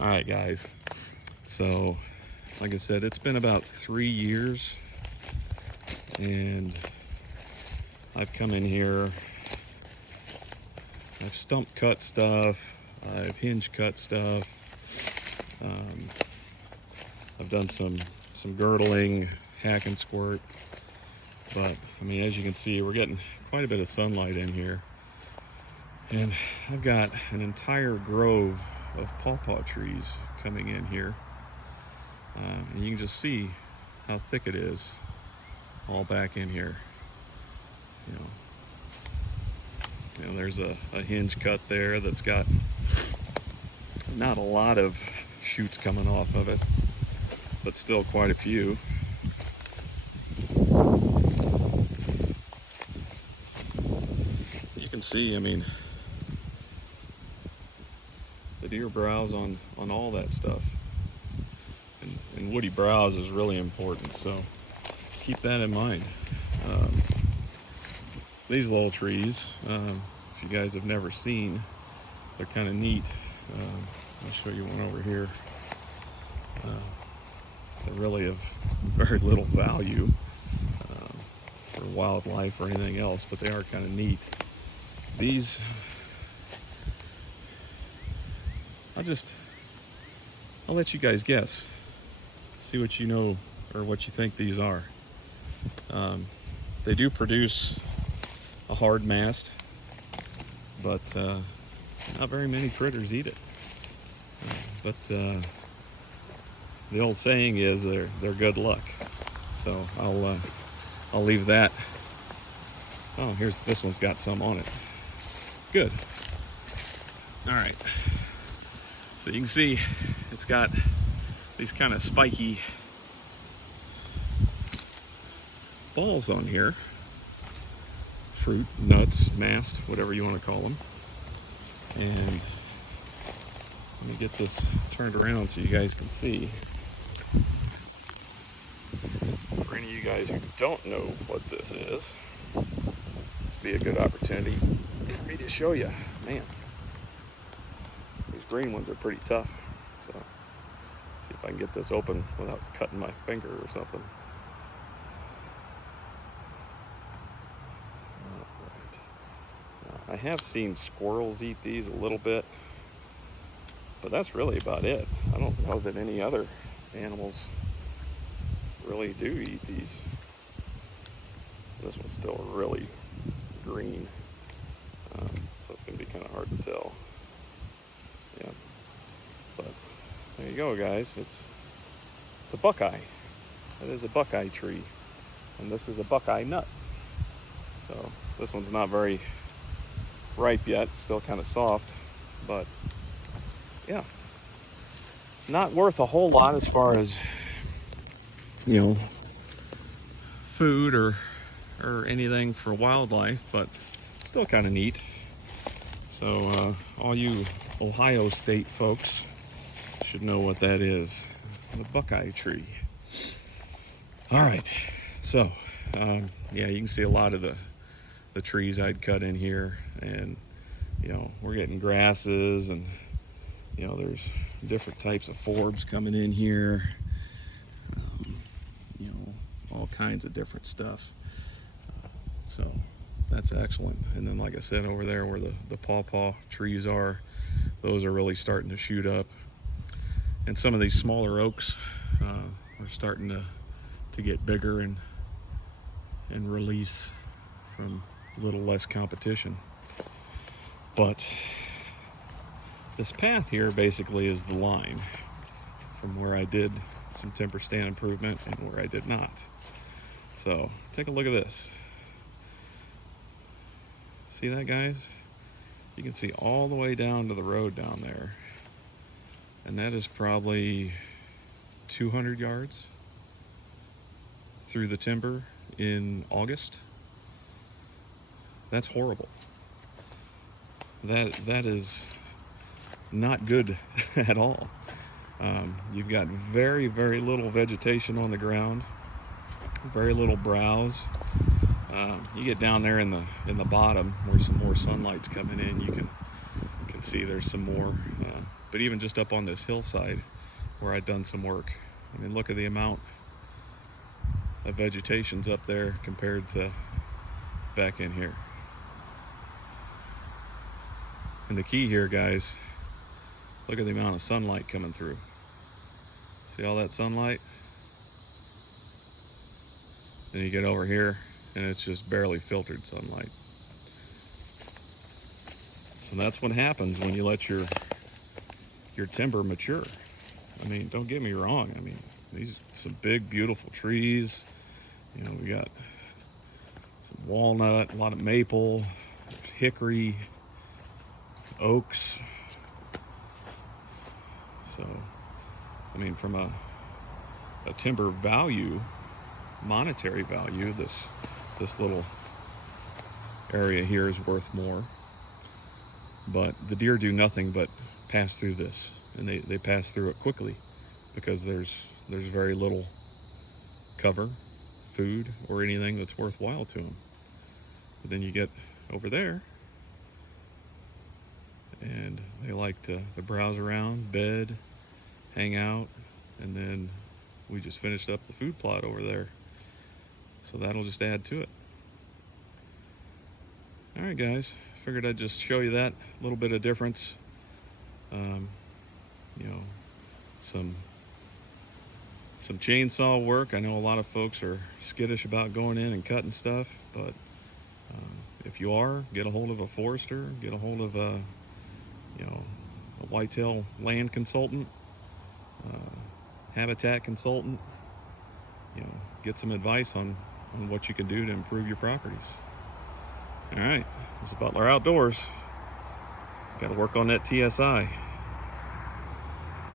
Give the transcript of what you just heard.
All right, guys. So, like I said, it's been about 3 years, and I've come in here. I've stump cut stuff. I've hinge cut stuff. Um, I've done some girdling, hack and squirt. But I mean, as you can see, we're getting quite a bit of sunlight in here, and I've got an entire grove of pawpaw trees coming in here, and you can just see how thick it is all back in here. There's a hinge cut there that's got not a lot of shoots coming off of it, but still quite a few. You can see, I mean, the deer browse on all that stuff, and woody browse is really important, so keep that in mind. These little trees, if you guys have never seen, they're kind of neat. I'll show you one over here. They're really of very little value for wildlife or anything else, but they are kind of neat. These, I'll let you guys guess. See what you know or what you think these are. They do produce a hard mast, but not very many critters eat it. But the old saying is they're good luck. So I'll leave that. Oh, this one's got some on it. Good. All right. So you can see it's got these kind of spiky balls on here. Fruit, nuts, mast, whatever you want to call them. And let me get this turned around so you guys can see. For any of you guys who don't know what this is, this would be a good opportunity for me to show you. Man, these green ones are pretty tough. So, see if I can get this open without cutting my finger or something. I have seen squirrels eat these a little bit, but that's really about it. I don't know that any other animals really do eat these. This one's still really green, so it's going to be kind of hard to tell. Yeah, but there you go, guys. It's a buckeye. It is a buckeye tree, and this is a buckeye nut. So this one's not very ripe yet, still kind of soft, but yeah, not worth a whole lot as far as food or anything for wildlife, but still kind of neat. So all you Ohio State folks should know what that is, the buckeye tree. All right, so yeah, you can see a lot of the trees I'd cut in here, and we're getting grasses, and there's different types of forbs coming in here, all kinds of different stuff. So that's excellent. And then, like I said, over there where the pawpaw trees are, those are really starting to shoot up, and some of these smaller oaks are starting to get bigger and release from a little less competition. But this path here basically is the line from where I did some timber stand improvement and where I did not. So take a look at this. See that, guys? You can see all the way down to the road down there, and that is probably 200 yards through the timber in August. That's horrible. That is not good at all. You've got very, very little vegetation on the ground, very little browse. You get down there in the bottom where some more sunlight's coming in, you can see there's some more. But even just up on this hillside where I'd done some work, I mean, look at the amount of vegetation's up there compared to back in here. And the key here, guys, look at the amount of sunlight coming through. See all that sunlight? Then you get over here and it's just barely filtered sunlight. So that's what happens when you let your timber mature. I mean, don't get me wrong. I mean, these are some big, beautiful trees. You know, we got some walnut, a lot of maple, hickory, oaks. So, I mean, from a timber value, monetary value, this little area here is worth more. But the deer do nothing but pass through this, and they pass through it quickly because there's very little cover, food, or anything that's worthwhile to them. But then you get over there, and they like to browse around, bed, hang out, and then we just finished up the food plot over there. So that'll just add to it. All right, guys, figured I'd just show you that little bit of difference. You know, some chainsaw work. I know a lot of folks are skittish about going in and cutting stuff, but if you are, get a hold of a forester, get a hold of a whitetail land consultant, habitat consultant. You know, get some advice on what you can do to improve your properties. All right, this is Butler Outdoors. Got to work on that TSI.